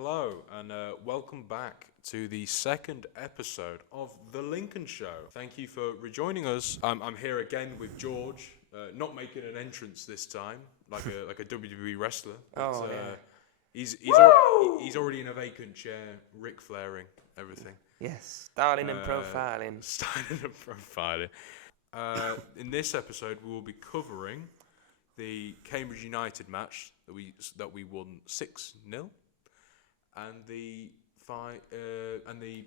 Hello, and welcome back to the second episode of The Lincoln Show. Thank you for rejoining us. I'm here again with George, not making an entrance this time, like a WWE wrestler. But, he's already in a vacant chair, Ric Flairing everything. Yes, styling and profiling. Styling and profiling. In this episode, we will be covering the Cambridge United match that we won 6-0. And the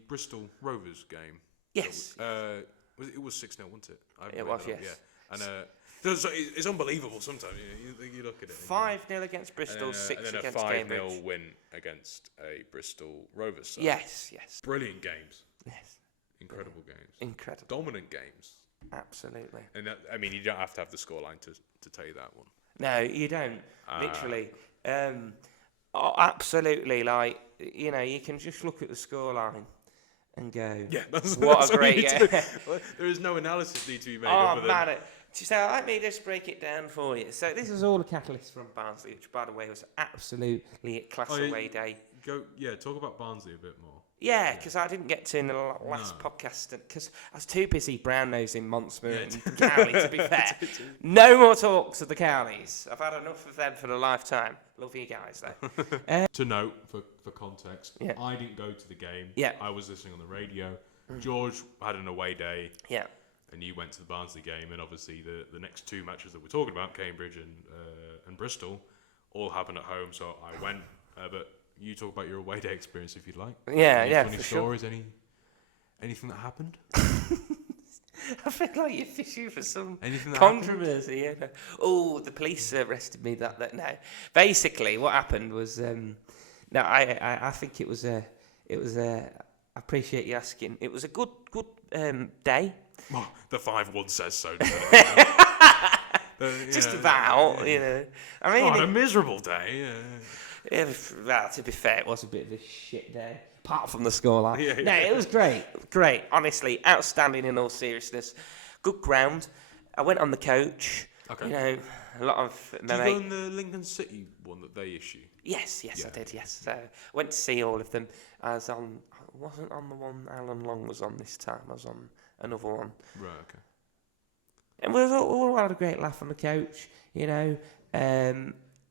Bristol Rovers game. Yes. It was 6-0, wasn't it? It was, yes. Yeah. And it's unbelievable sometimes. You look at it. 5-0 against Bristol, 6 and against Cambridge. And a 5-0 win against a Bristol Rovers side. Yes. Brilliant games. Yes. Incredible games. Incredible. Dominant games. Absolutely. And you don't have to have the scoreline to tell you that one. No, you don't. Literally. Absolutely. You can just look at the scoreline and go, yeah, what a great game. There is no analysis need to be made. So let me just break it down for you. So this was all a catalyst from Barnsley, which, by the way, was absolutely a class away day. Talk about Barnsley a bit more. Yeah, because I didn't get to in the last podcast because I was too busy brown-nosing Montsmouth and Cowley, to be fair. No more talks of the Cowleys. I've had enough of them for a lifetime. Love you guys, though. To note, for context, I didn't go to the game. Yeah. I was listening on the radio. George had an away day. Yeah. And you went to the Barnsley game, and obviously the next two matches that we're talking about, Cambridge and Bristol, all happened at home, so I went. But you talk about your away day experience if you'd like. Yeah, funny for stories, sure. Anything that happened? I feel like you're fishing for some Anything that controversy. You know? Oh, the police arrested me. That no. Basically, what happened was I think it was I appreciate you asking. It was a good day. Well, the 5-1 says so. Just about, you know. I mean, a miserable day. Well, to be fair, it was a bit of a shit day, apart from the scoreline. Yeah. No, it was great. Honestly, outstanding in all seriousness. Good ground. I went on the coach. Okay. You know, a lot of. Did you go on the Lincoln City one that they issue? Yes, I did. Yes, so went to see all of them. I wasn't on the one Alan Long was on this time. I was on another one. Right. Okay. And we all had a great laugh on the coach, you know.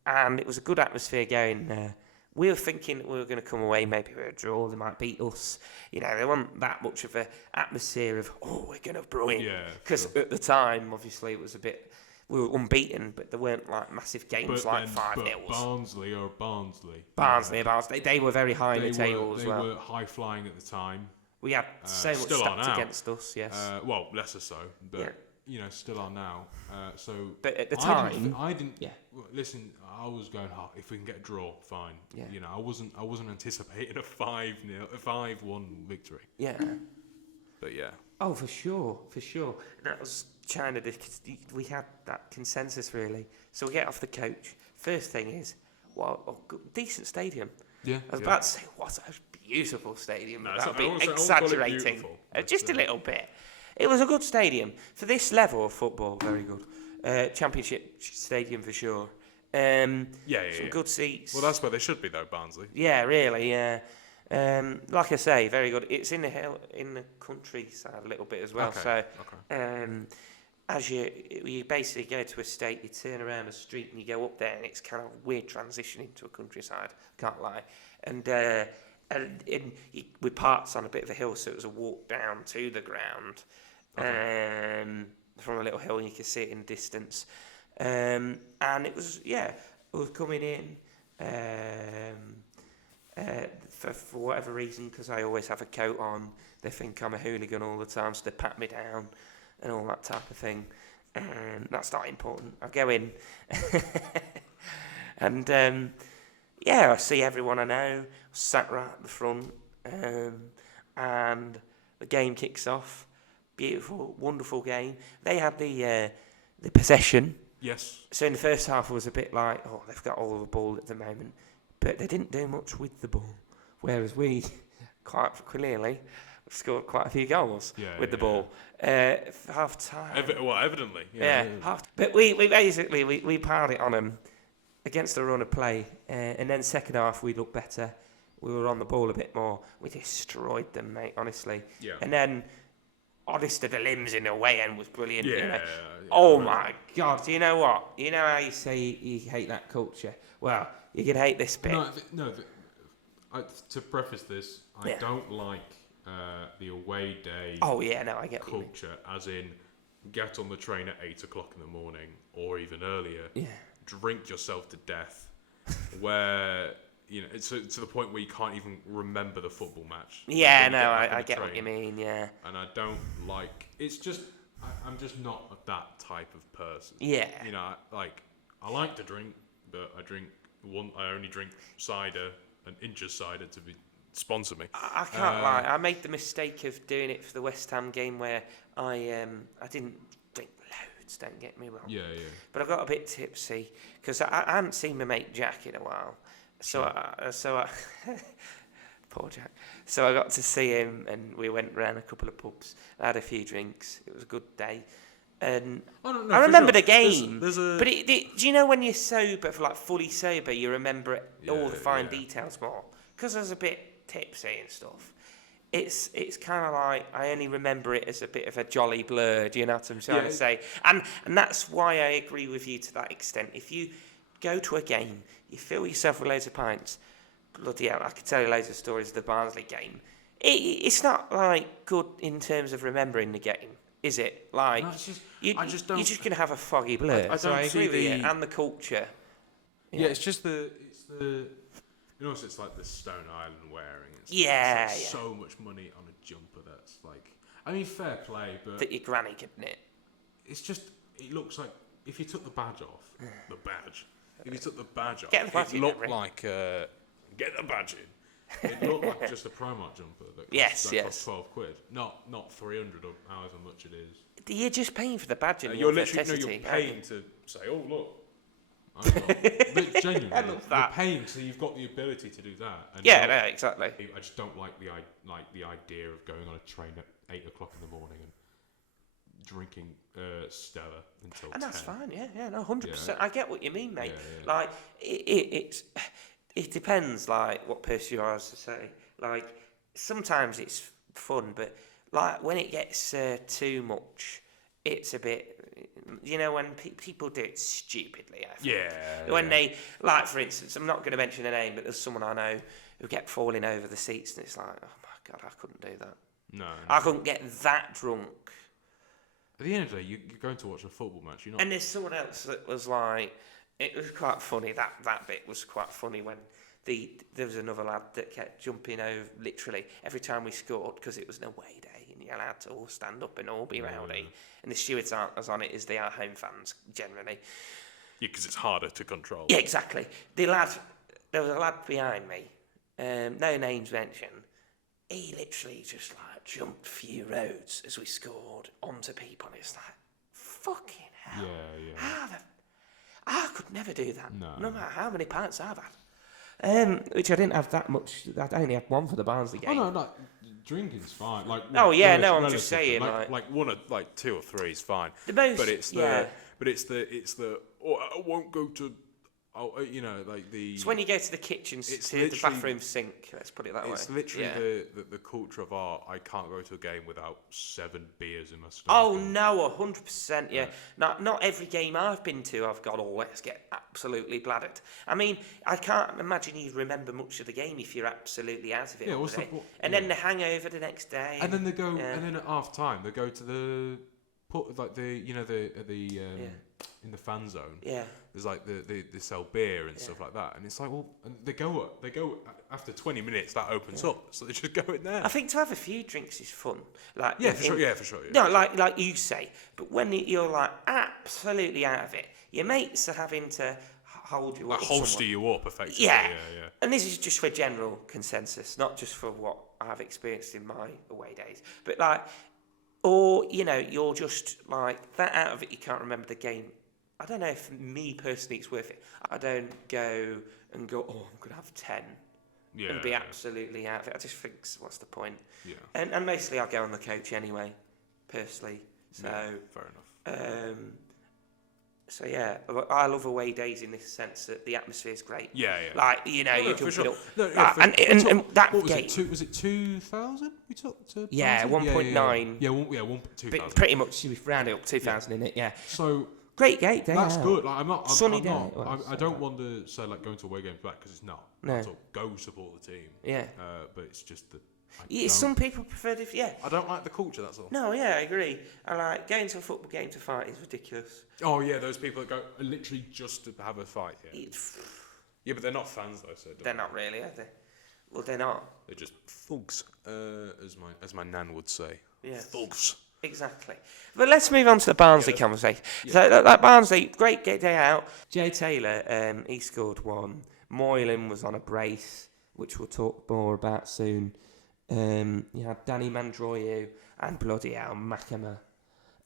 And it was a good atmosphere going. We were thinking we were going to come away maybe with a draw. They might beat us. You know, there wasn't that much of an atmosphere of, we're going to brew in. Yeah. Because at the time, obviously, it was a bit... We were unbeaten, but there weren't like massive games 5-0. Barnsley. Barnsley. They were very high in the table as well. They were high-flying at the time. We had so much stacked against us, yes. Well, lesser so, but... You know, still are now. But at the time, I didn't. Yeah. Listen, I was going, if we can get a draw, fine. Yeah. You know, I wasn't anticipating a 5-1 victory. Yeah. But yeah. Oh, for sure. That was China. We had that consensus really. So we get off the coach. First thing is, decent stadium. Yeah. I was about to say, what a beautiful stadium. No, that would be exaggerating. Just a little bit. It was a good stadium. For this level of football, very good. Championship stadium for sure. Some good seats. Well, that's where they should be, though, Barnsley. Yeah, really, yeah. Like I say, very good. It's in the countryside a little bit as well. Okay. So, as you basically go to a state, you turn around a street and you go up there, and it's kind of a weird transition into a countryside. Can't lie. And we parked on a bit of a hill, so it was a walk down to the ground. From a little hill, and you could see it in the distance. And it was, we were coming in for whatever reason, because I always have a coat on. They think I'm a hooligan all the time, so they pat me down and all that type of thing. That's not important. I go in, and I see everyone I know, sat right at the front, and the game kicks off. Beautiful, wonderful game. They had the possession. Yes. So in the first half, it was a bit like, they've got all of the ball at the moment, but they didn't do much with the ball. Whereas we, quite clearly, scored quite a few goals with the ball. Half time. Evidently. But we basically we piled it on them against a run of play, and then second half we looked better. we were on the ball a bit more. We destroyed them, mate, honestly. Yeah. And then Honest to the Limbs in the away end was brilliant. Yeah. You know? Yeah, Oh my God! You know what? You know how you say you hate that culture? Well, you can hate this bit. To preface this, I don't like the away day. Oh yeah, no, I get what you mean. Culture, as in get on the train at 8 o'clock in the morning or even earlier. Yeah. Drink yourself to death, where it's to the point where you can't even remember the football match. Yeah, no, I get what you mean. Yeah. And I don't like. It's just I'm just not that type of person. Yeah. I like to drink, but I only drink cider and Inch's cider to sponsor me. I can't lie. I made the mistake of doing it for the West Ham game where I didn't drink loads. Don't get me wrong. Yeah. But I got a bit tipsy because I hadn't seen my mate Jack in a while. So I poor Jack. So I got to see him, and we went round a couple of pubs. I had a few drinks. It was a good day. And I remember the game. But do you know when you're sober, fully sober, you remember all the fine details more? Because I was a bit tipsy and stuff. It's kind of like I only remember it as a bit of a jolly blur. Do you know what I'm trying to say? And that's why I agree with you to that extent. If you go to a game, you fill yourself with loads of pints. Bloody hell, I could tell you loads of stories of the Barnsley game. It's not good in terms of remembering the game, is it? You're just going to have a foggy blur. I agree with you. And the culture. Yeah, it's it's like the Stone Island wearing. It's so much money on a jumper that's fair play, but that your granny could knit. It's just it looks like if you took the badge off, If you took the badge off, it looked like get the badge in. It looked like just a Primark jumper that cost £12. Not 300 or however much it is. You're just paying for the badge and you're paying to say, oh look. But genuinely, I love that. You're paying, so you've got the ability to do that. And exactly. I just don't like the idea of going on a train at 8 o'clock in the morning and drinking Stella until 10. And that's fine, no, 100%. Yeah. I get what you mean, mate. It depends, what person you are, as to say. Sometimes it's fun, but when it gets too much, it's a bit. When people do it stupidly, I think. When they, for instance, I'm not going to mention a name, but there's someone I know who kept falling over the seats, and it's like, oh my God, I couldn't do that. No. I couldn't get that drunk. At the end of the day, you're going to watch a football match. You're not. And there's someone else that was it was quite funny. That bit was quite funny when there was another lad that kept jumping over literally every time we scored because it was an away day and you're allowed to all stand up and all be rowdy. And the stewards aren't as on it as they are home fans generally. Yeah, because it's harder to control. Yeah, exactly. There was a lad behind me, no names mentioned. He literally just jumped a few roads as we scored onto people. And it's like, fucking hell. Yeah. I could never do that. No matter how many pints I've had. Which I didn't have that much. I only had one for the Barnsley game. Oh no, drinking's fine. I'm just saying. One, two or three is fine. The most, but it's the. Oh, I won't go to. the. It's when you go to the kitchen, to the bathroom sink. Let's put it that way. It's literally the culture of art. I can't go to a game without 7 beers in my stomach. Oh no, 100%. Yeah. Not every game I've been to, I've got let's get absolutely bladdered. I mean, I can't imagine you remember much of the game if you're absolutely out of it. And then the hangover the next day. And then they go. And then at half time, they go to the in the fan zone. Yeah. There's they sell beer and stuff like that, and it's and they go after 20 minutes that opens up, so they just go in there. I think to have a few drinks is fun. For sure. No, like you say, but when you're absolutely out of it, your mates are having to hold you up. Holster you up, effectively. Yeah. And this is just for general consensus, not just for what I've experienced in my away days, but or you're just that out of it. You can't remember the game. I don't know if me personally it's worth it. I don't go and go, oh, I'm going to have 10 and be absolutely out of it. I just think, what's the point? Yeah. And mostly I go on the coach anyway, personally. So fair enough. So yeah, I love away days in this sense that the atmosphere is great. Yeah. Like you're For jumping sure. up. No, And that what was game. it? Was it 2,000? We took to. Yeah, 1.9. Yeah, 2,000. Pretty much, we rounded up 2,000 in it. Yeah. So great day. that's out. good. Like I'm not. Sunny I'm day. not, Well, I don't want to say like going to away games back because it's not. No. Go support the team. Yeah. But it's just that. Some people prefer it. Yeah. I don't like the culture. That's all. No. Yeah, I agree. I like going to a football game to fight is ridiculous. Oh yeah, those people that go literally just to have a fight. Yeah, but they're not fans though. So they're not really, are they? Well, they're not. They're just thugs, as my nan would say. Yeah. Thugs. Exactly. But let's move on to the Barnsley conversation. Yeah. So that Barnsley, great day out. Jay Taylor, he scored one. Moylan was on a brace, which we'll talk more about soon. You had Danny Mandroyu and bloody hell Makama.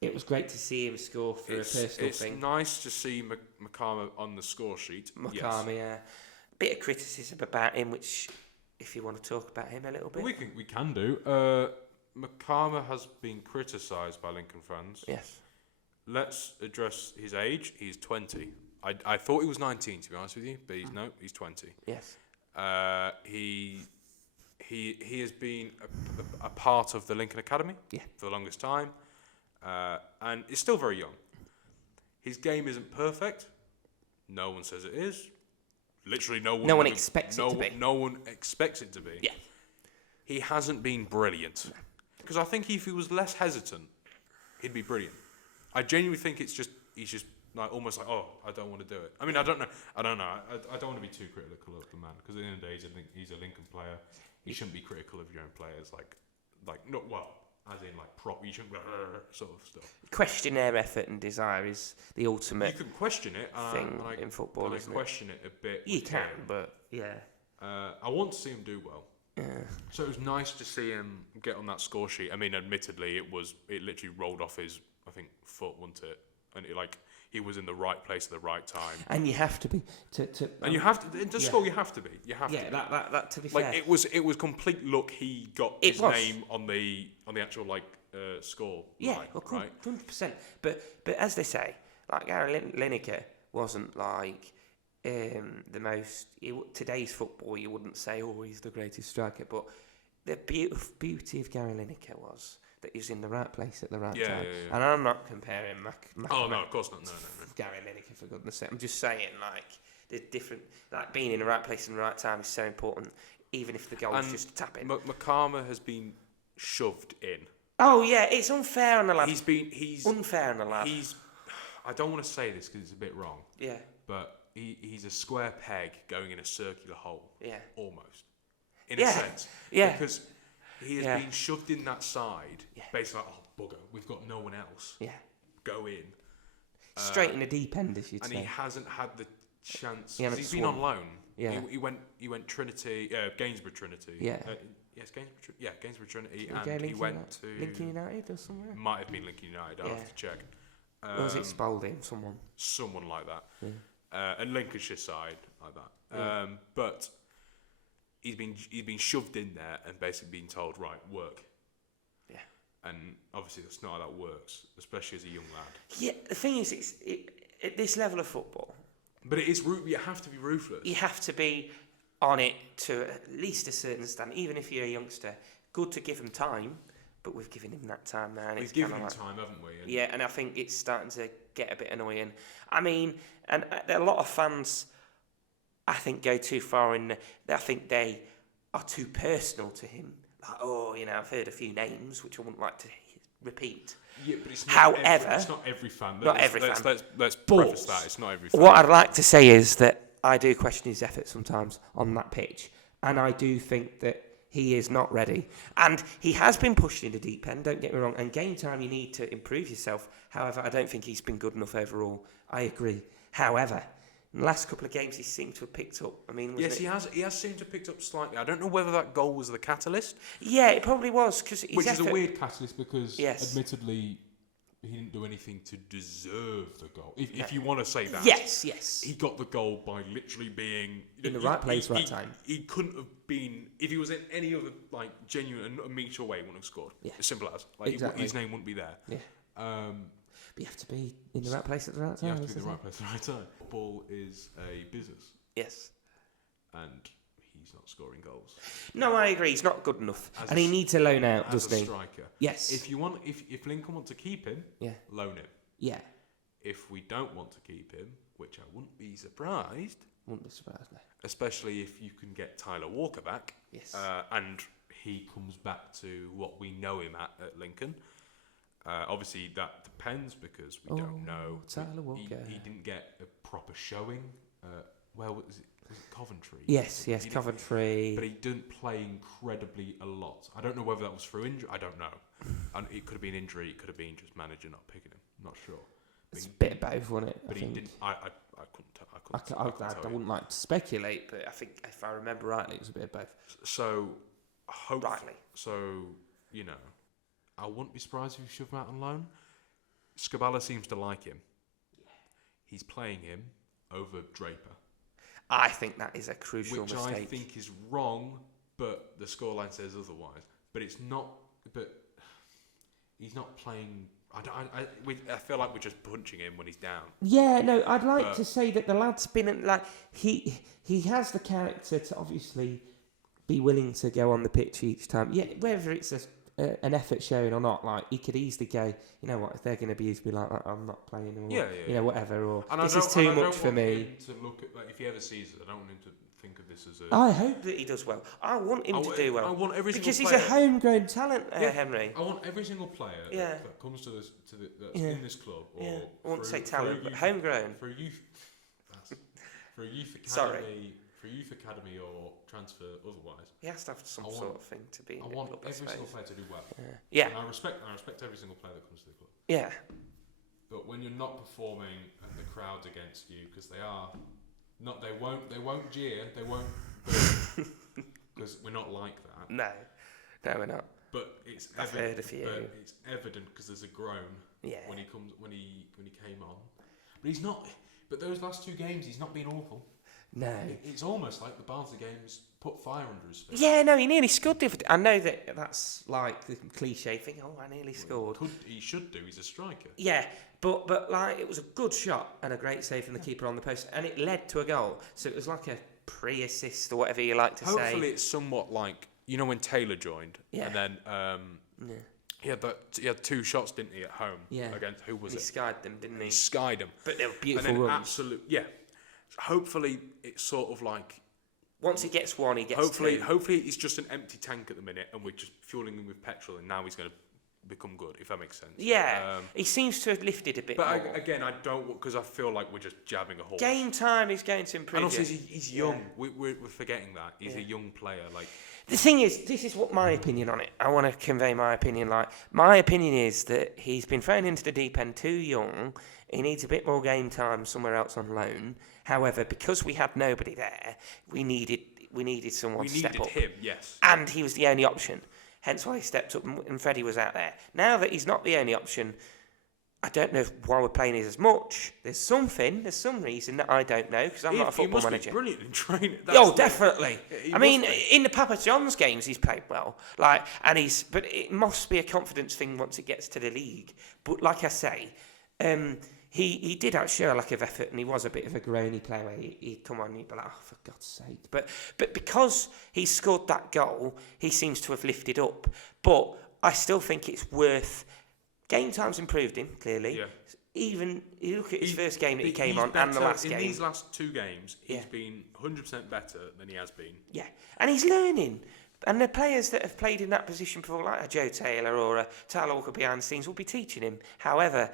It was great to see him score for a personal thing. It's nice to see Makama on the score sheet. Makama, yeah. Bit of criticism about him, which, if you want to talk about him a little bit. We can do. Makama has been criticised by Lincoln fans. Yes. Let's address his age. He's 20. I thought he was 19, to be honest with you, but he's 20. Yes. He has been a part of the Lincoln Academy for the longest time, and is still very young. His game isn't perfect. No one says it is. Literally, no one. No one expects it to be. No one expects it to be. Yeah. He hasn't been brilliant. Because I think if he was less hesitant, he'd be brilliant. I genuinely think he's just like almost like, oh, I don't want to do it. I mean, I don't know. I don't want to be too critical of the man because at the end of the day, he's a Lincoln player. You shouldn't be critical of your own players, like not well, as in like prop. You shouldn't be sort of stuff. Question their effort and desire is the ultimate. You can question it thing in football. I question it a bit. You can, but yeah. I want to see him do well. Yeah. So it was nice to see him get on that score sheet. I mean, admittedly, it literally rolled off his, I think, foot, wasn't it? And he was in the right place at the right time. And you have to be and you have to in the school. You have to be. You have to. Yeah, that to be fair. Like it was complete luck. He got his name on the actual score. Yeah, line, 100%. But as they say, like Gary Lineker wasn't like the most today's football. You wouldn't say, oh, he's the greatest striker, but the beauty of Gary Lineker was that he was in the right place at the right time. Yeah. And I'm not comparing Oh no, of course not. No. Gary Lineker, for goodness sake. I'm just saying, like, the different, like, being in the right place in the right time is so important, even if the goal is just tapping. Makama has been shoved in. Oh yeah, it's unfair on the lad. He's unfair on the lad. I don't want to say this because it's a bit wrong. Yeah. But he's a square peg going in a circular hole. Yeah. Almost. In a sense. Yeah. Because he has been shoved in that side, basically like, oh, bugger, we've got no one else. Yeah. Go in. Straight in the deep end, if you'd say. And he hasn't had the chance. He's swum. been on loan. Yeah. He went Trinity, Gainsborough Trinity. Yeah. Yes, Gainsborough Trinity. And he went to Lincoln United or somewhere? Might have been Lincoln United, I'll have to check. Or was it Spalding, someone? Someone like that. Yeah. And Lincolnshire side, like that. Yeah. But he's been shoved in there and basically been told, right, work. Yeah. And obviously that's not how that works, especially as a young lad. Yeah, the thing is, at this level of football... But it is you have to be ruthless. You have to be on it to at least a certain standard, even if you're a youngster. Good to give him time, but we've given him that time now. And we've given him time, haven't we? And I think it's starting to get a bit annoying. I mean, and a lot of fans, I think, go too far in. I think they are too personal to him. Like, oh, I've heard a few names, which I wouldn't like to repeat. Yeah, but it's not However, every fan. Let's preface that. It's not every fan. What I'd like to say is that I do question his effort sometimes on that pitch, and I do think that he is not ready. And he has been pushed in the deep end, don't get me wrong, and game time you need to improve yourself. However, I don't think he's been good enough overall. I agree. However, in the last couple of games, he seemed to have picked up. I mean, yes, he has. He has seemed to have picked up slightly. I don't know whether that goal was the catalyst. Yeah, it probably was. Which is a weird catalyst because, admittedly, he didn't do anything to deserve the goal. If you want to say that. Yes. He got the goal by literally being... in the right place, right time. He couldn't have been... If he was in any other, genuine and mutual way, he wouldn't have scored. Yeah. As simple as. Exactly. His name wouldn't be there. Yeah. But you have to be in the right place at the right time. You have to be in the right place at the right time. Football is a business. Yes. And he's not scoring goals. No, I agree. He's not good enough, and he needs a loan out, doesn't he? As a striker. Yes. If Lincoln want to keep him, loan him. Yeah. If we don't want to keep him, which I wouldn't be surprised. Wouldn't be surprised, no. Especially if you can get Tyler Walker back. Yes. And he comes back to what we know him at Lincoln. Obviously, that depends because we don't know. Tyler Walker. He didn't get a proper showing. Where was it? Was it Coventry? Yes, Coventry. But he didn't play incredibly a lot. I don't know whether that was through injury. I don't know. And it could have been injury. It could have been just manager not picking him. Not sure. It's a bit of both, wasn't it? But he didn't. I couldn't tell. I wouldn't like to speculate, but I think if I remember rightly, it was a bit of both. So, rightly. So, I wouldn't be surprised if you shove him out on loan. Scabala seems to like him. Yeah. He's playing him over Draper. I think that is a crucial mistake. Which I think is wrong, but the scoreline says otherwise. But it's not. But he's not playing. I feel like we're just punching him when he's down. Yeah, no, I'd like to say that the lad's been like he has the character to obviously be willing to go on the pitch each time. Yeah, whether it's an effort showing or not, like he could easily go, you know what, if they're going to abuse me like that, I'm not playing, or whatever, or this is too much for me. To look at, like, if he ever sees it, I don't want him to think of this as a. I hope that he does well. I want him to do well. I want every single because player. He's a homegrown talent, Henry. I want every single player that comes to this that's in this club. Or I won't say talent, but homegrown. For a youth academy. Sorry. For a youth academy or transfer otherwise. He has to have some sort of thing to be. I want every single player to do well. Yeah. And I respect every single player that comes to the club. Yeah. But when you're not performing and the crowd's against you, because they won't jeer, they won't, because we're not like that. No, we're not. But it's I've heard a few. But it's evident because there's a groan when he came on. But he's not. But those last two games, he's not been awful. No. It's almost like the Barnsley games put fire under his feet. Yeah, no, he nearly scored the other day. I know that's like the cliche thing. Oh, I nearly scored. He should do. He's a striker. Yeah, but like it was a good shot and a great save from the keeper on the post, and it led to a goal. So it was like a pre-assist or whatever you like to say. Hopefully, it's somewhat like when Taylor joined, and then he had two shots, didn't he, at home? Yeah. Against who was it? He skied them, didn't he? He skied them. But they were beautiful and then runs. Hopefully, it's sort of like. Once he gets one, he gets hopefully, two. Hopefully, it's just an empty tank at the minute, and we're just fueling him with petrol, and now he's going to become good, if that makes sense. Yeah, he seems to have lifted a bit more. But again, I don't, because I feel like we're just jabbing a horse. Game time is going to improve. And also, he's young. Yeah. We're forgetting that. He's a young player. Like the thing is, this is what my opinion on it. I want to convey my opinion. Like my opinion is that he's been thrown into the deep end too young. He needs a bit more game time somewhere else on loan. However, because we had nobody there, we needed someone to step up. We needed him, yes. And he was the only option. Hence why he stepped up and Freddie was out there. Now that he's not the only option, I don't know why we're playing it as much. There's some reason that I don't know, because I'm not a football manager. He must be brilliant in training. Definitely. I mean, in the Papa John's games, he's played well. But it must be a confidence thing once it gets to the league. But like I say, he did show a lack of effort, and he was a bit of a groany player. He'd come on and he'd be like, oh, for God's sake. But because he scored that goal, he seems to have lifted up. But I still think it's worth. Game time's improved him, clearly. Yeah. Even you look at his first game that he came on and the last game. In these last two games, he's been 100% better than he has been. Yeah, and he's learning. And the players that have played in that position before, like a Joe Taylor or a Tyler Walker behind the scenes, will be teaching him. However,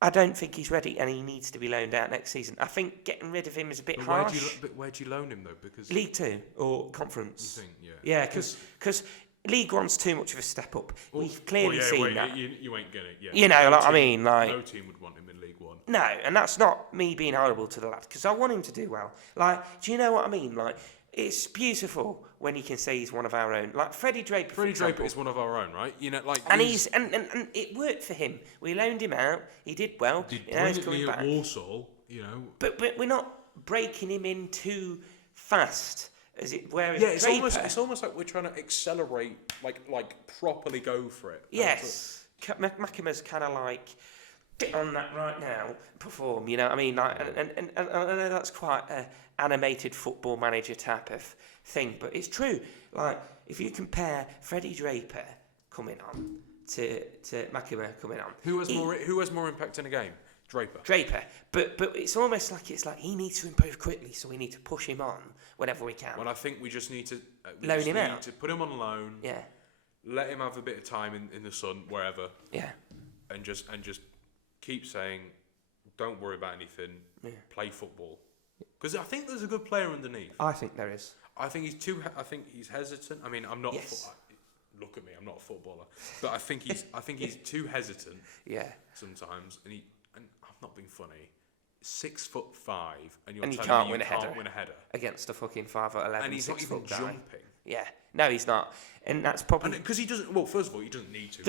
I don't think he's ready, and he needs to be loaned out next season. I think getting rid of him is a bit harsh. Where do you loan him, though? Because League Two or Conference. You think, yeah, because League One's too much of a step up. We've clearly seen that. You ain't getting it. Yeah. You know, no team would want him in League One. No, and that's not me being horrible to the lad, because I want him to do well. Do you know what I mean? It's beautiful when he can say he's one of our own. Like Freddie Draper. Freddie Draper is one of our own, right? And he's it worked for him. We loaned him out. He did well. Did brilliantly at Walsall, But we're not breaking him in too fast. Whereas it's almost like we're trying to accelerate, like properly go for it. Yes, Makama's kind of like get on that right now, perform. You know what I mean? Like, and I know that's quite an animated football manager type of thing, but it's true. Like, if you compare Freddie Draper coming on to Makama coming on, Who has more impact in a game? Draper. But it's almost like he needs to improve quickly, so we need to push him on whenever we can. Well, I think we just need to loan him out. To put him on loan. Yeah. Let him have a bit of time in the sun, wherever. Yeah. And just keep saying, don't worry about anything. Yeah. Play football. Because I think there's a good player underneath. I think there is. I think he's hesitant. I mean, I'm not. Yes. Look at me. I'm not a footballer, but I think he's too hesitant. Yeah. Sometimes, and I'm not being funny. 6'5", and you telling can't me win win a header against a fucking 5'11", and he's not even guy. jumping. Yeah, no, he's not, and that's probably because he doesn't. Well, first of all, he doesn't need to.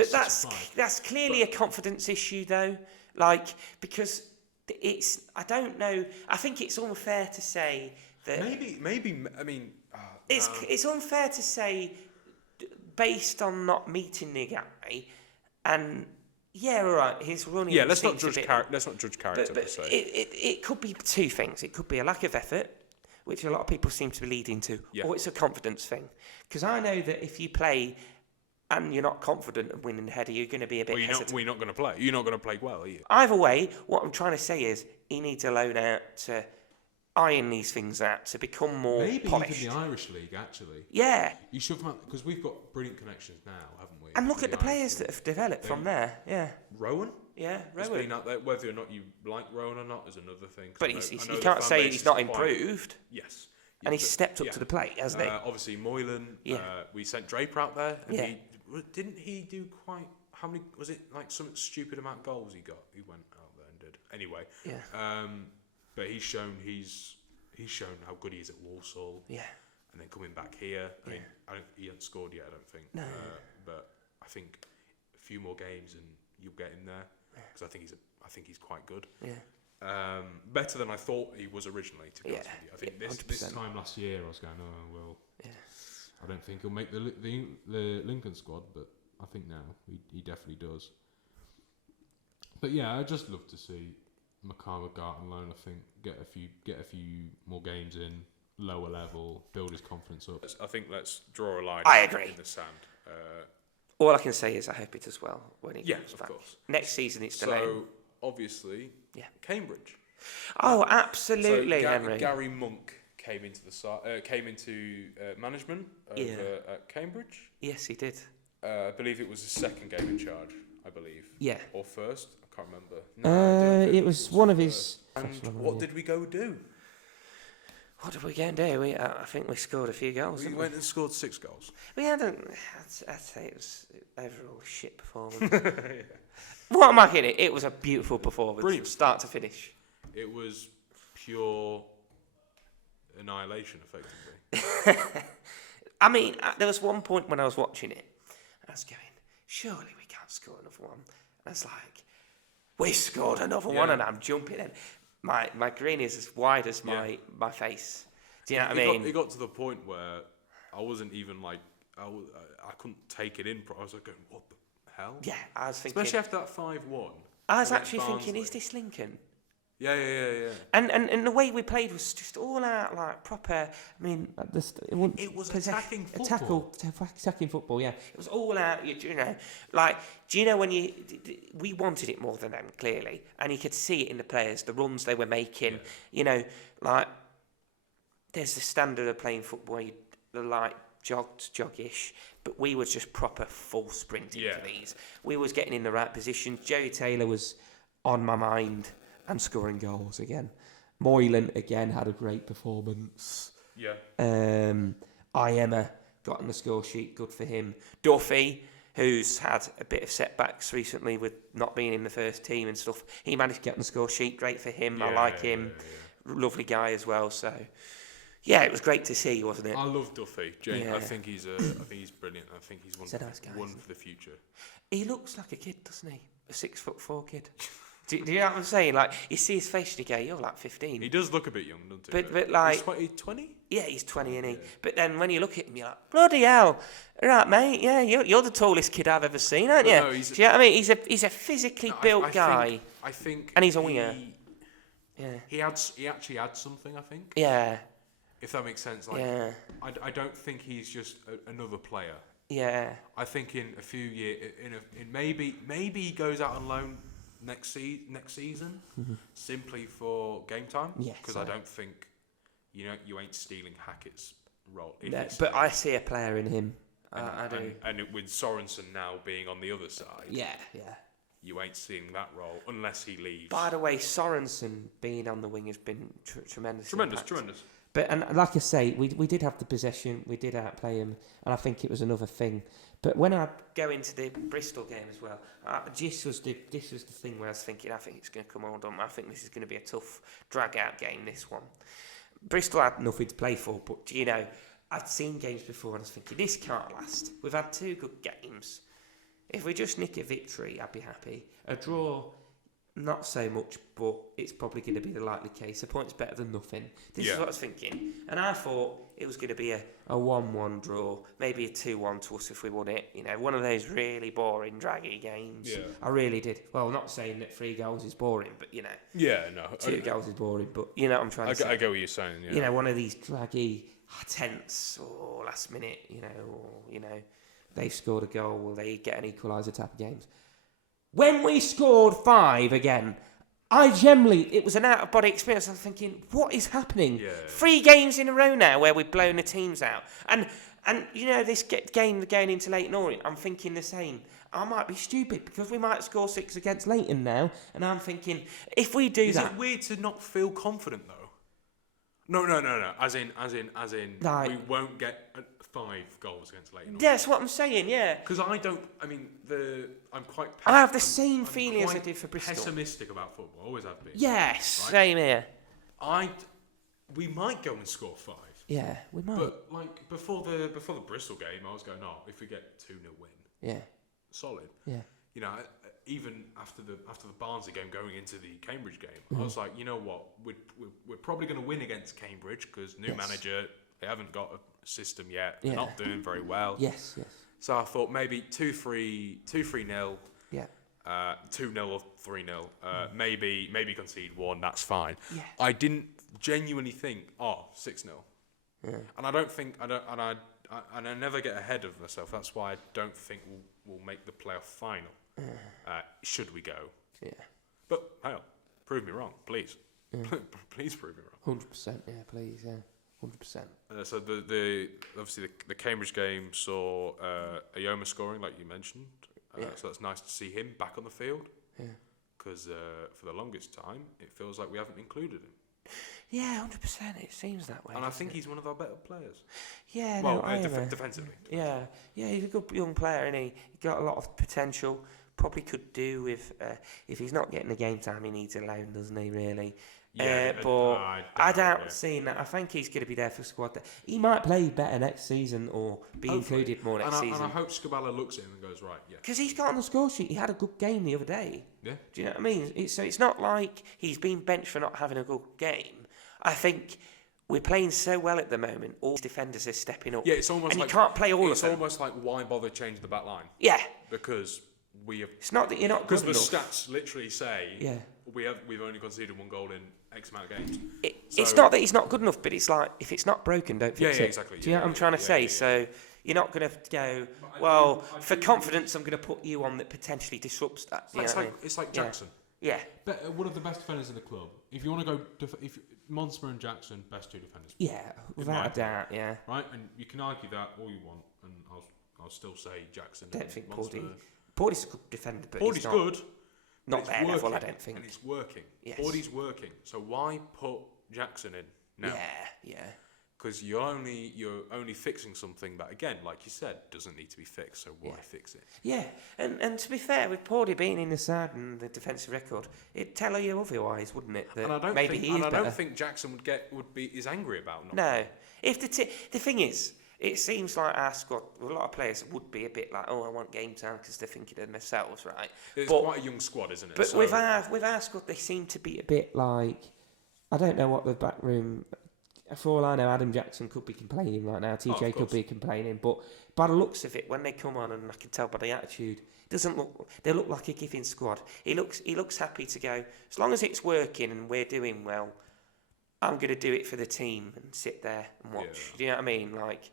That's clearly a confidence issue, though. Like, because it's, I don't know. I think it's unfair to say that. Maybe. I mean, it's unfair to say based on not meeting the guy, and. Yeah, all right. He's running. Yeah, let's not judge character. But per se. It could be two things. It could be a lack of effort, which a lot of people seem to be leading to, or it's a confidence thing. Because I know that if you play and you're not confident of winning the header, you're going to be a bit hesitant. We're not going to play. You're not going to play well, are you? Either way, what I'm trying to say is he needs a loan out to iron these things out to become more polished. Maybe even the Irish League, actually. Yeah. You should have, because we've got brilliant connections now, haven't we? And look at the players that have developed from there. Yeah. Rowan? Yeah, He's Rowan. been out there. Whether or not you like Rowan or not is another thing. But you can't say he's not improved. Yes. And he's stepped up to the plate, hasn't he? Obviously, Moylan. Yeah. We sent Draper out there. And Yeah. he do quite... How many... Was it like some stupid amount of goals he got? He went out there and did. Anyway. Yeah. But he's shown how good he is at Walsall. Yeah. And then coming back here, I mean, he hasn't scored yet, I don't think. No. But I think a few more games and you'll get him there because I think he's quite good. Yeah. Better than I thought he was originally. To be honest with you, I think this 100%. Time last year, I was going, oh well. Yeah. I don't think he'll make the Lincoln squad, but I think now he definitely does. But yeah, I'd just love to see Makama go out on loan. I think get a few more games in, lower level, build his confidence up. I think let's draw a line. I agree. In the sand. All I can say is I hope it does well when he comes of back. course. Next season it's delayed. So obviously, Cambridge. Oh, absolutely, so Henry. Gary Monk came into management over at Cambridge. Yes, he did. I believe it was his second game in charge. I believe. Yeah. Or first. I can't remember. It was one of his. And what did we go do? What did we go and do? I think we scored a few goals. We went and scored 6 goals. We hadn't. I'd say it was overall a shit performance. What am I kidding? It was a beautiful performance, Brilliant. from start to finish. It was pure annihilation, effectively. I mean, there was one point when I was watching it, I was going, surely we can't score another one. And I was like, we scored another one, and I'm jumping in. My grin is as wide as my face. Do you know what I mean? It got to the point where I wasn't even like, I couldn't take it in. I was like going, what the hell? Yeah, I was thinking. Especially after that 5-1. I was actually thinking, is this Lincoln? Yeah. And the way we played was just all out, like proper. I mean, it was attacking football. Attacking football. Yeah, it was all out. You know, like, do you know when we wanted it more than them, clearly, and you could see it in the players, the runs they were making. Yeah. You know, like there's the standard of playing football. The like joggish, but we were just proper full sprinting for these. We was getting in the right positions. Joey Taylor was on my mind. And scoring goals again. Moylan again had a great performance. Yeah. Iema got on the score sheet, good for him. Duffy, who's had a bit of setbacks recently with not being in the first team and stuff, he managed to get on the score sheet. Great for him. I like him. Yeah. Lovely guy as well. So, yeah, it was great to see, wasn't it? I love Duffy. I think he's brilliant. I think he's one for the future. He looks like a kid, doesn't he? A 6'4" kid. Do you know what I'm saying? Like, you see his face and you go, you're like 15. He does look a bit young, doesn't he? But like... He's 20? Yeah, he's 20, isn't he? Yeah. But then when you look at him, you're like, bloody hell. Right, mate, yeah, you're the tallest kid I've ever seen, aren't you? No, Do you know what I mean? He's a physically built guy. I think... And he's a winger. Yeah. He actually adds something, I think. Yeah. If that makes sense. Like, Yeah. I don't think he's just another player. Yeah. I think in a few years, in maybe he goes out on loan next season, simply for game time. Yes, Because I don't think, you ain't stealing Hackett's role. No, but I see a player in him. I do. And with Sorensen now being on the other side, Yeah. you ain't seeing that role unless he leaves. By the way, Sorensen being on the wing has been tremendous. Tremendous. But and like I say, we did have the possession, we did outplay him, and I think it was another thing. But when I go into the Bristol game as well, this was the thing where I was thinking, I think it's going to come all done. I think this is going to be a tough drag out game. This one, Bristol had nothing to play for, but I'd seen games before and I was thinking this can't last. We've had 2 good games. If we just nick a victory, I'd be happy. A draw, not so much, but it's probably going to be the likely case. A point's better than nothing. This is what I was thinking. And I thought it was going to be a 1-1 draw, maybe a 2-1 to us if we won it. One of those really boring, draggy games. Yeah. I really did. Well, not saying that 3 goals is boring, but, Yeah, no. 2 goals is boring, but you know what I'm trying to say. I get what you're saying, yeah. One of these draggy, tense, or last minute, they've scored a goal, will they get an equaliser type of games? When we scored 5 again, it was an out-of-body experience. I was thinking, what is happening? Yeah. 3 games in a row now where we've blown the teams out. And this game going into Leyton Orient, I'm thinking the same. I might be stupid because we might score 6 against Leyton now. And I'm thinking, if we do that... Is it weird to not feel confident, though? No. As in, Like, we won't get 5 goals against Leyton. That's what I'm saying, yeah. Because I'm quite... I have the same feeling as I did for Bristol. Pessimistic about football, always have been. Yes, right? same here. We might go and score 5. Yeah, we might. But before the Bristol game, I was going, if we get 2-0 win, yeah, solid. Yeah. Even after the Barnsley game going into the Cambridge game, I was like, you know what, we're probably going to win against Cambridge because new manager, they haven't got a system yet, they're not doing very well. Yes. So I thought maybe 2-3-0. Yeah. 2-0 or 3-0. Maybe concede 1. That's fine. Yeah. I didn't genuinely think 6-0. Yeah. And I don't think I never get ahead of myself. That's why I don't think we'll make the playoff final. Should we go? Yeah. But hell, prove me wrong, please. Please prove me wrong. 100%. Yeah, please. Yeah. 100%. So obviously the Cambridge game saw Ayoma scoring, like you mentioned. So that's nice to see him back on the field. Yeah. Because for the longest time, it feels like we haven't included him. Yeah, 100%. It seems that way. And I think he's one of our better players. Yeah. Well, defensively. Yeah. He's a good young player, and he got a lot of potential. Probably could do with if he's not getting the game time, he needs a loan, doesn't he? Really. Yeah, but I doubt seeing that. I think he's going to be there for squad. He might play better next season or be included more next season. And I hope Skabala looks at him and goes, right, yeah. Because he's got on the score sheet. He had a good game the other day. Yeah. Do you know what I mean? It's not like he's been benched for not having a good game. I think we're playing so well at the moment. All these defenders are stepping up. Yeah, it's almost and like... you can't play all of them. It's almost like, why bother changing the back line? Yeah. Because we have... It's not that you're not good enough. Because the stats literally say... Yeah. We've only conceded 1 goal in X amount of games. It's not that he's not good enough, but it's like, if it's not broken, don't fix it. Yeah, exactly. Do you know what I'm trying to say? Yeah. So you're not going to go, for confidence, I'm going to put you on that potentially disrupts that. It's like Jackson. Yeah. But one of the best defenders in the club. If you want to go... Monsmer and Jackson, best 2 defenders. Yeah, without a doubt, yeah. Right? And you can argue that all you want, and I'll still say Jackson. I don't think Pordy's a good defender, but Pordy's good. Not their level, I don't think. And it's working. Yes. Pordy's working. So why put Jackson in now? Yeah. Because you're only fixing something that, again, like you said, doesn't need to be fixed. So why fix it? Yeah, and to be fair, with Pordy being in the side and the defensive record, it'd tell you otherwise, wouldn't it? That and I don't maybe think, he is better. I don't think Jackson is angry about not. No, if the thing is, it seems like our squad, a lot of players would be a bit like, oh, I want game time because they're thinking of themselves, right? It's But- quite a young squad, isn't it? But So- with our squad, they seem to be a bit like, I don't know what the back room. For all I know, Adam Jackson could be complaining right now. TJ could course. be complaining, but by the looks of it, when they come on, and I can tell by the attitude, it doesn't look. They look like a giving squad. He looks happy to go. As long as it's working and we're doing well, I'm going to do it for the team and sit there and watch. Yeah. Do you know what I mean? Like,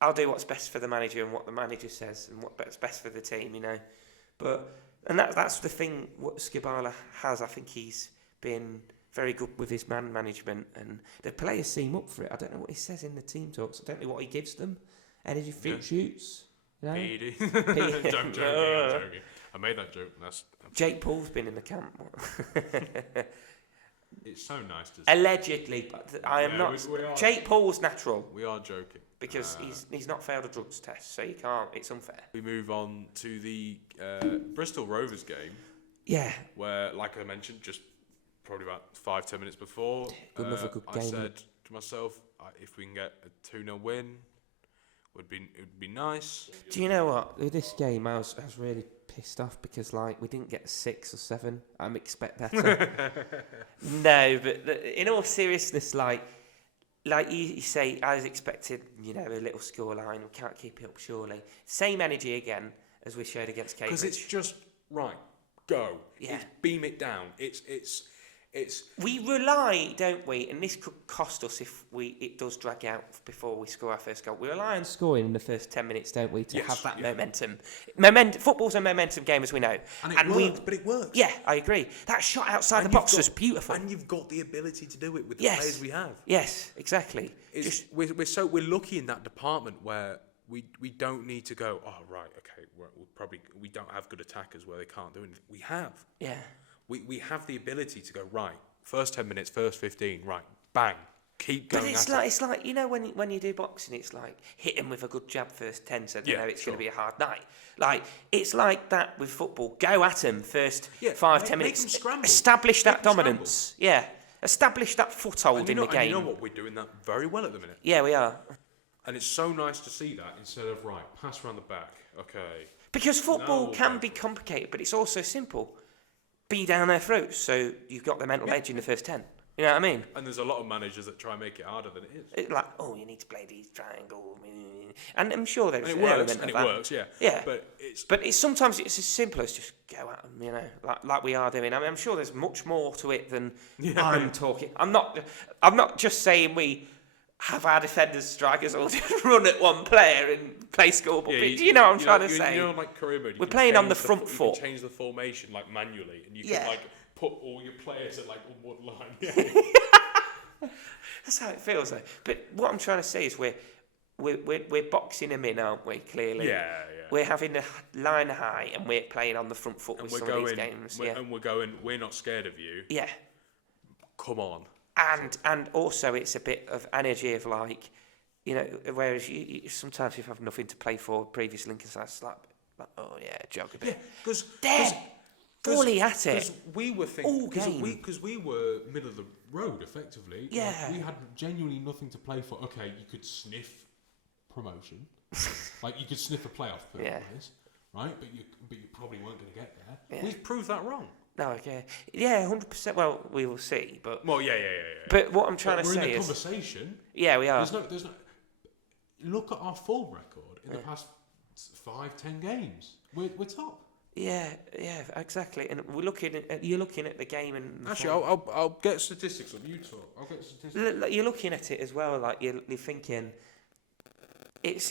I'll do what's best for the manager and what the manager says and what's best for the team. You know, and that's the thing. What Skibala has, I think he's been very good with his man management, and the players seem up for it. I don't know what he says in the team talks. I don't know what he gives them. Energy fruit shoots. You know? PD. I'm joking. I made that joke. Jake Paul's been in the camp. It's so nice to see. Allegedly, but I am not. we are- Jake Paul's natural We are joking. because he's not failed a drugs test, so you can't. It's unfair. We move on to the Bristol Rovers game, Yeah, where, like I mentioned, just probably about 5-10 minutes before, Another good I game. said to myself, if we can get a 2-0 win, it would be nice. do you know what? With this game, I was really pissed off because like we didn't get a 6 or 7. I expect better. No, but in all seriousness, like you say, I was expected, a little scoreline. We can't keep it up, surely. Same energy again as we showed against Cambridge. Because it's just right. Go. Yeah. It's beam it down. It's we rely, don't we? And this could cost us if it does drag out before we score our first goal. We rely on scoring in the first 10 minutes, don't we, to have that momentum. Football's a momentum game, as we know. And it works, but it works. Yeah, I agree. That shot outside the box was beautiful. And you've got the ability to do it with the players we have. Yes, exactly. We're lucky in that department where we don't need to go, oh right, okay, we don't have good attackers where they can't do anything. We have. Yeah. We have the ability to go, right, first 10 minutes, first 15, right, bang, keep going. But it's like when you do boxing, it's like hit them with a good jab first 10, so they know it's going to be a hard night. Like it's like that with football. Go at them first 5-10 minutes. Make them scramble. Establish that dominance. Yeah, establish that foothold in the game. And you know what? We're doing that very well at the minute. Yeah, we are. And it's so nice to see that instead of right, pass around the back. Okay. Because football can be complicated, but it's also simple. Be down their throats, so you've got the mental edge in the first 10. You know what I mean? And there's a lot of managers that try and make it harder than it is. It's like, you need to play these triangles. And I'm sure there's And an it element works, of and it that. works, yeah. Yeah. But Sometimes it's as simple as just go at them, like we are doing. I mean, I'm sure there's much more to it than I'm talking. I'm not just saying we have our defenders, strikers, all just run at one player and play scoreboard. Yeah, do you know what I'm trying to say? Like career mode, we're playing on the front foot. You can change the formation like manually, and you Yeah. can like put all your players at like on one line. That's how it feels, though. But what I'm trying to say is we're boxing them in, aren't we? Clearly, Yeah. We're having the line high, and we're playing on the front foot with some of these games. And we're going. We're not scared of you. Yeah. Come on. And also it's a bit of energy of like, whereas you sometimes you have nothing to play for. Previous Lincoln sides like oh yeah, jog a bit. Yeah, because fully at it. Because we were thinking, game. because we were middle of the road effectively. Yeah. Like, we had genuinely nothing to play for. Okay, you could sniff promotion, like you could sniff a playoff place, right? But you probably weren't going to get there. Yeah. We've proved that wrong. No, okay. Yeah, 100%. Well, we will see, but... Well, yeah. But what I'm trying to we're say in is... the conversation. Yeah, we are. There's no... Look at our form record in the past 5-10 games. We're top. Yeah, exactly. And you're looking at the game and... Actually, I'll get statistics on you talk. I'll get statistics. You're looking at it as well, like you're thinking... It's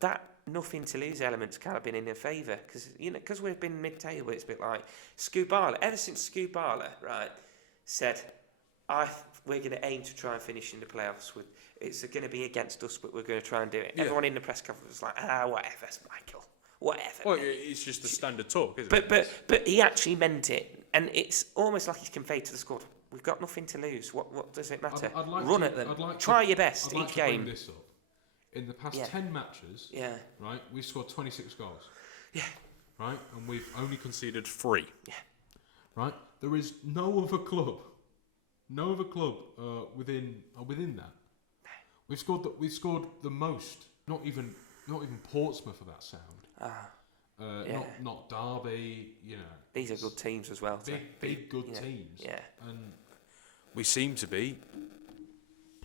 that nothing to lose element's kind of been in their favour because we've been mid-table. It's a bit like Skubala. Ever since Skubala, right, said we're going to aim to try and finish in the playoffs. It's going to be against us, but we're going to try and do it. Yeah. Everyone in the press conference was like, whatever, Michael, whatever. Well, it's just the standard talk, isn't it? But he actually meant it, and it's almost like he's conveyed to the squad. We've got nothing to lose. What does it matter? Run at them. Try your best each game. Bring this up. In the past 10 matches, right, we've scored 26 goals. Yeah. Right? And we've only conceded 3. Yeah. Right? There is no other club within that. We've scored the most. Not even Portsmouth for that sound. Yeah. Not Derby. These are good teams as well. Big good teams. Yeah. And We seem to be.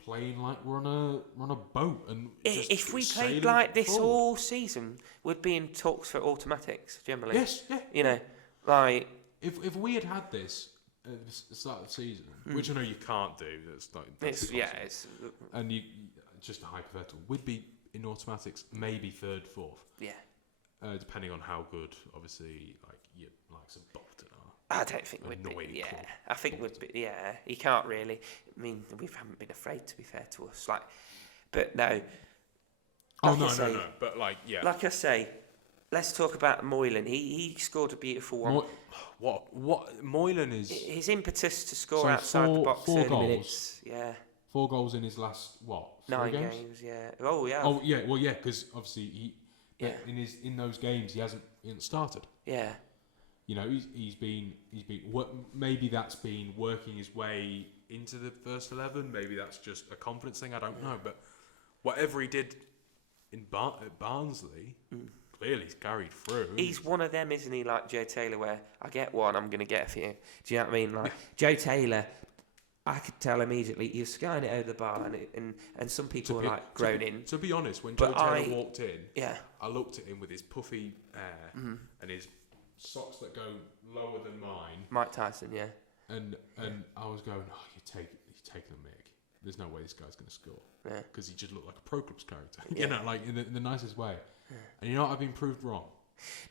playing like we're on a boat and just If we sailing played like this forward. all season, we'd be in talks for automatics generally. Yes, yeah. Like If we had this at the start of the season, Which I know you can't do. That's impossible. it's and you just a hypothetical, we'd be in automatics maybe third, fourth, depending on how good, obviously, like your likes of Bolton are. I don't think we'd Annoying be. Yeah, club. I think we'd be. Yeah, you can't really. I mean, we haven't been afraid, to be fair to us. But no. Oh Like I say- no. But Like I say, let's talk about Moylan. He scored a beautiful one. what Moylan is. His impetus to score So outside the four- box 4 30 goals. minutes. Yeah, 4 goals in his last 3 9 games? games. Yeah. Oh yeah. Oh yeah, well yeah, because obviously Yeah. in those games he hasn't started. Yeah. He's been maybe that's been working his way Into the first 11, maybe that's just a confidence thing. I don't know, but whatever he did at Barnsley, clearly he's carried through. He's one of them, isn't he? Like Joe Taylor, where I get one, I'm going to get a few. Do you know what I mean? Like Joe Taylor, I could tell immediately he was skying it over the bar, and some people were like groaning. To be honest, when But Joe Taylor walked in, Yeah. I looked at him with his puffy hair and his socks that go lower than mine, Mike Tyson, yeah. and I was going, oh, you're taking a mick. There's no way this guy's going to score Yeah. because he just looked like a Pro Clubs character, Yeah. like in the nicest way. And I've been proved wrong.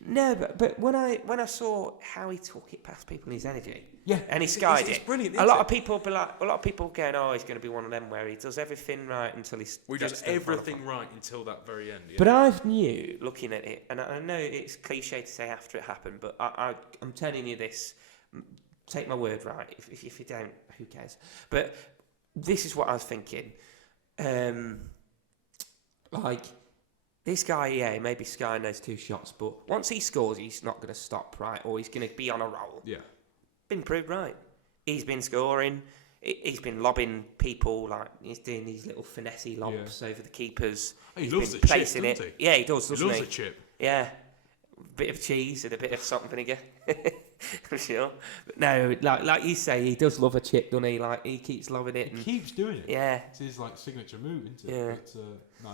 No, but when I saw how he took it past people in his energy, Yeah, and he skied it's it. brilliant, A isn't lot it? of people be like, a lot of people going, oh, he's going to be one of them where he does everything right until he We gets does to the final everything right until that very end. Yeah. But I've knew, looking at it, and I know it's cliche to say after it happened, but I'm telling you this, take my word right, if you don't, who cares? But this is what I was thinking. This guy, he may be skying those 2 shots, but once he scores, he's not going to stop, right? Or he's going to be on a roll. Yeah. Been proved right. He's been scoring. He's been lobbing people, like he's doing these little finessey lobs over the keepers. He He's loves been the chip, placing doesn't it. Yeah, he does, He doesn't loves he? a chip. Yeah, bit of cheese and a bit of salt and vinegar. For sure. But no, like you say, he does love a chip, doesn't he? Like he keeps loving it. He keeps doing it. Yeah. It's his signature move, isn't it? Yeah. But, no,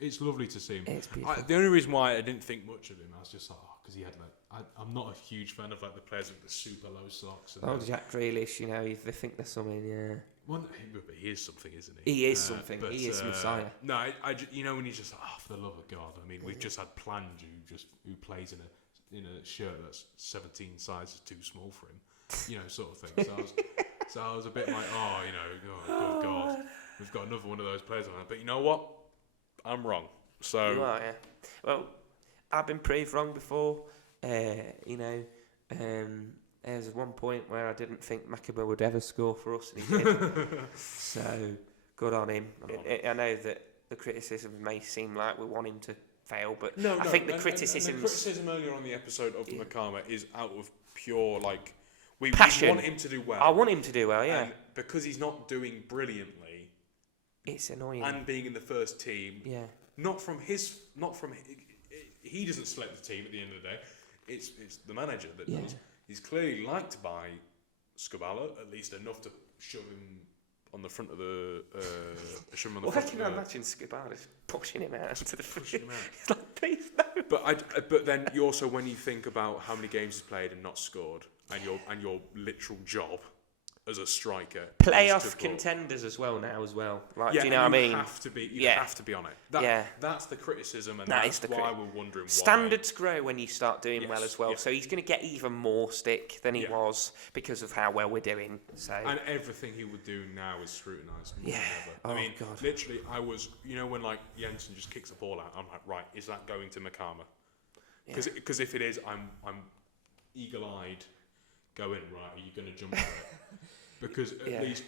it's lovely to see him. It's beautiful. The only reason why I didn't think much of him, I was just like, because he had I'm not a huge fan of the players with the super low socks. And Jack Grealish, they think there's something, yeah. Well, but he is something, isn't he? He is something. He is Messiah. No, when he's just for the love of God. I mean, we've just had Plange who plays in a shirt that's 17 sizes too small for him, sort of thing. So I was a bit like, good God, we've got another one of those players on that. But you know what? I'm wrong. So You are, yeah. Well, I've been proved wrong before. There's one point where I didn't think Makama would ever score for us, and he did. So, good on him. I know that the criticism may seem like we want him to fail, but I think the criticism earlier on the episode of Makama is out of pure we passion. want him to do well. I want him to do well, yeah. And because he's not doing brilliantly, It's annoying. and being in the first team, Yeah. he doesn't select the team at the end of the day. It's the manager that Yeah. does. He's clearly liked by Skubala, at least enough to shove him on the front of the. Shove him on the Well, I front can of the. imagine Skubala's pushing him out to the front. Pushing him out. He's like, please no. But then you also, when you think about how many games he's played and not scored, and your literal job as a striker, is Playoff to put- contenders as well now as well. Like, Yeah, do you know what I mean? You have to be. You Yeah. have to be on it. That's the criticism, and That that's is the why crit- we're wondering why. Standards grow when you start doing well Yes, as well. yeah. So he's going to get even more stick than he Yeah. was because of how well we're doing. So And everything he would do now is scrutinised more Yeah. than ever. Oh, I mean, God. literally, I was, when Jensen just kicks the ball out, I'm like, right, is that going to Makama? Because if it is, I'm eagle-eyed, going, right, are you going to jump for it? Because at least,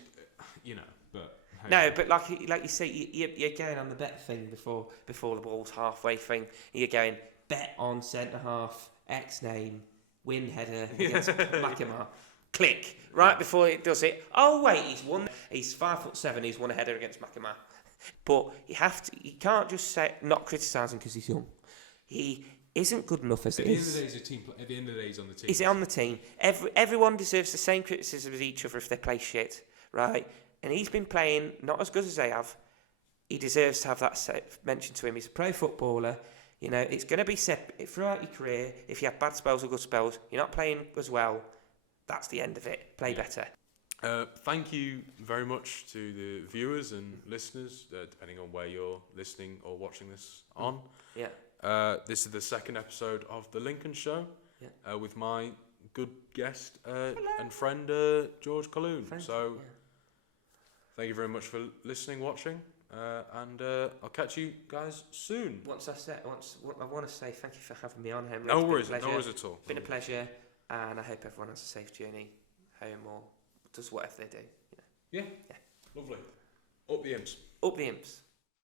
But hey, no, but like you say, you're going on the bet thing before the ball's halfway thing. You're going bet on centre half, X name, win header against Makama. Click right before it does it. Oh wait, he's won. He's 5'7". He's won a header against Makama. But you can't just say not criticise him because he's young. He isn't good enough as At it the end of is. the day, he's a team. At the end of the day, he's on the team. Is it on the team? Everyone deserves the same criticism as each other if they play shit, right? And he's been playing not as good as they have. He deserves to have that mentioned to him. He's a pro footballer. You know, it's going to be said throughout your career. If you have bad spells or good spells, you're not playing as well. That's the end of it. Play better. Thank you very much to the viewers and listeners, depending on where you're listening or watching this on. Yeah. This is the second episode of The Lincoln Show with my good guest and friend George Colhoun. Thank you very much for listening, watching, and I'll catch you guys soon. I want to say thank you for having me on, Henry. No worries at all. It's been a pleasure, and I hope everyone has a safe journey home or does whatever they do. Yeah. Lovely. Up the Imps. Up the Imps.